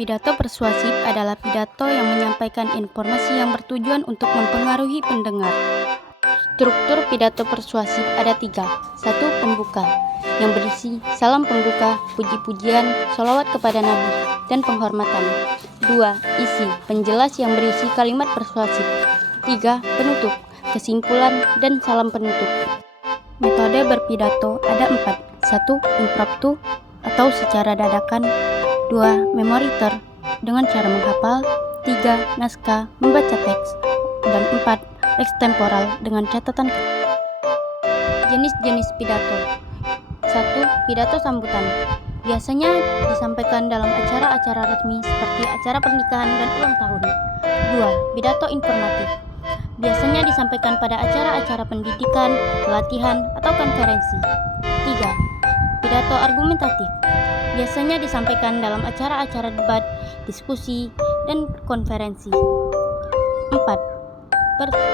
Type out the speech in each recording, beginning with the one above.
Pidato persuasif adalah pidato yang menyampaikan informasi yang bertujuan untuk mempengaruhi pendengar. Struktur pidato persuasif ada 3. 1. Pembuka, yang berisi salam pembuka, puji-pujian, sholawat kepada Nabi, dan penghormatan. 2. Isi, penjelas yang berisi kalimat persuasif. 3. Penutup, kesimpulan, dan salam penutup. Metode berpidato ada 4. 1. Impromptu atau secara dadakan. 2. Memoriter, dengan cara menghafal. 3. Naskah, membaca teks. Dan 4. Ekstemporal, dengan catatan. Jenis-jenis pidato. 1. Pidato sambutan, biasanya disampaikan dalam acara-acara resmi seperti acara pernikahan dan ulang tahun. 2. Pidato informatif, biasanya disampaikan pada acara-acara pendidikan, pelatihan, atau konferensi. 3. Pidato argumentatif, biasanya disampaikan dalam acara-acara debat, diskusi, dan konferensi. 4.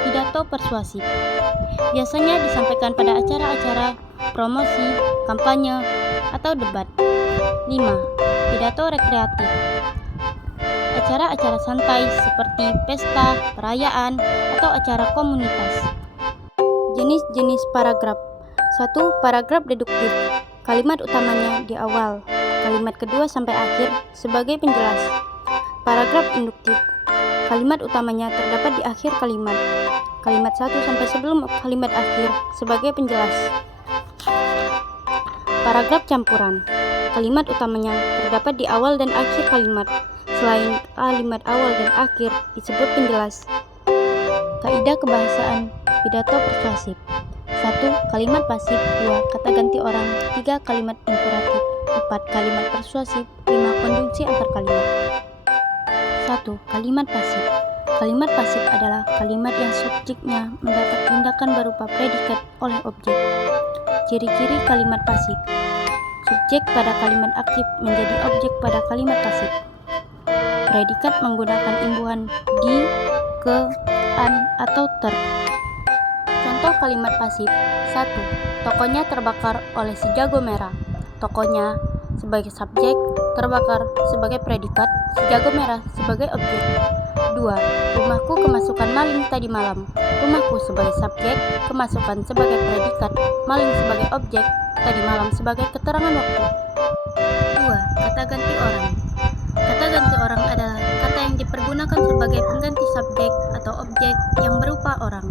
Pidato persuasif, biasanya disampaikan pada acara-acara promosi, kampanye, atau debat. 5. Pidato rekreatif, acara-acara santai seperti pesta, perayaan, atau acara komunitas. Jenis-jenis paragraf. 1. Paragraf deduktif, kalimat utamanya di awal, kalimat kedua sampai akhir sebagai penjelas. Paragraf induktif, kalimat utamanya terdapat di akhir kalimat, kalimat 1 sampai sebelum kalimat akhir sebagai penjelas. Paragraf campuran, kalimat utamanya terdapat di awal dan akhir kalimat, selain kalimat awal dan akhir disebut penjelas. Kaidah kebahasaan pidato persuasif. 1. Kalimat pasif. 2. Kata ganti orang. 3. Kalimat imperatif. 4. Kalimat persuasif. 5. Konjungsi antar kalimat. 1. Kalimat pasif. Kalimat pasif adalah kalimat yang subjeknya mendapat tindakan berupa predikat oleh objek. Ciri-ciri kalimat pasif. Subjek pada kalimat aktif menjadi objek pada kalimat pasif. Predikat menggunakan imbuhan di, ke, an, atau ter. Contoh kalimat pasif. 1. Tokonya terbakar oleh si jago merah. Tokonya sebagai subjek, terbakar sebagai predikat, si jago merah sebagai objek. 2. Rumahku kemasukan maling tadi malam. Rumahku sebagai subjek, kemasukan sebagai predikat, maling sebagai objek, tadi malam sebagai keterangan waktu. 2. Kata ganti orang. Kata ganti orang adalah kata yang dipergunakan sebagai pengganti subjek atau objek yang berupa orang.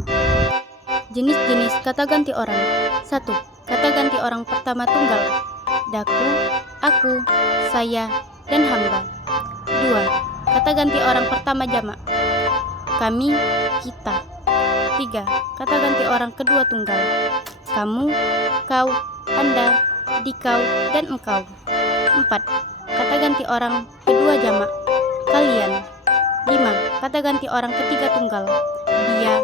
Jenis-jenis kata ganti orang. 1. Kata ganti orang pertama tunggal, daku, aku, saya, dan hamba. 2. Kata ganti orang pertama jamak, kami, kita. 3. Kata ganti orang kedua tunggal, kamu, kau, anda, dikau, dan engkau. 4. Kata ganti orang kedua jamak, kalian. 5. Kata ganti orang ketiga tunggal, dia,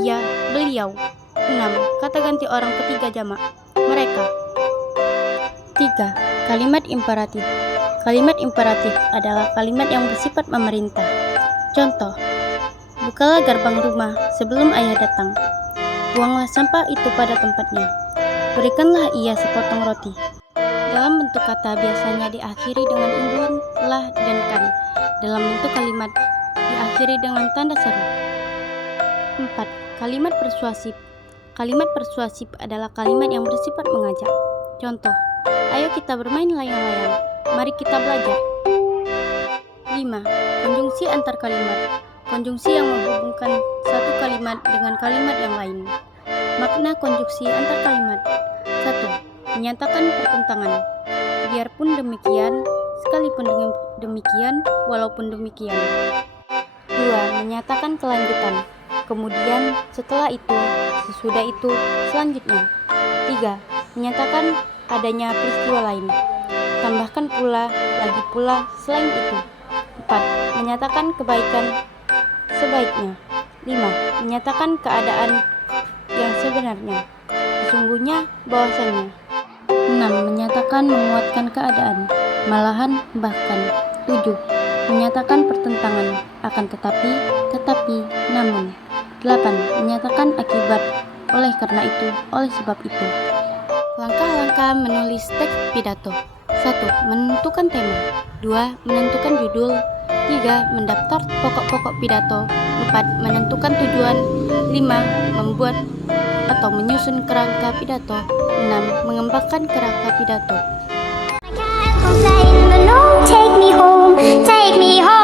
ia, beliau. 6. Kata ganti orang ketiga jamak, mereka. 3. Kalimat imperatif. Kalimat imperatif adalah kalimat yang bersifat memerintah. Contoh, bukalah gerbang rumah sebelum ayah datang. Buanglah sampah itu pada tempatnya. Berikanlah ia sepotong roti. Dalam bentuk kata biasanya diakhiri dengan imbuhan lah dan kan. Dalam bentuk kalimat diakhiri dengan tanda seru. 4. Kalimat persuasif. Kalimat persuasif adalah kalimat yang bersifat mengajak. Contoh, ayo kita bermain layang-layang. Mari kita belajar. 5. Konjungsi antar kalimat. Konjungsi yang menghubungkan satu kalimat dengan kalimat yang lain. Makna konjungsi antar kalimat. 1. Menyatakan pertentangan. Biarpun demikian, sekalipun demikian, walaupun demikian. 2. Menyatakan kelanjutan. Kemudian, setelah itu, sesudah itu, selanjutnya. 3. Menyatakan adanya peristiwa lain. Tambahkan pula, lagi pula, selain itu. 4. Menyatakan kebaikan sebaiknya. 5. Menyatakan keadaan yang sebenarnya, sesungguhnya, bahwasannya. 6. Menyatakan menguatkan keadaan, malahan, bahkan. 7. Menyatakan pertentangan, akan tetapi, namun. 8. Menyatakan akibat, oleh karena itu, oleh sebab itu. Langkah-langkah menulis teks pidato. 1. Menentukan tema. 2. Menentukan judul. 3. Mendaftar pokok-pokok pidato. 4. Menentukan tujuan. 5. Membuat atau menyusun kerangka pidato. 6. Mengembangkan kerangka pidato. Take me home, take me home.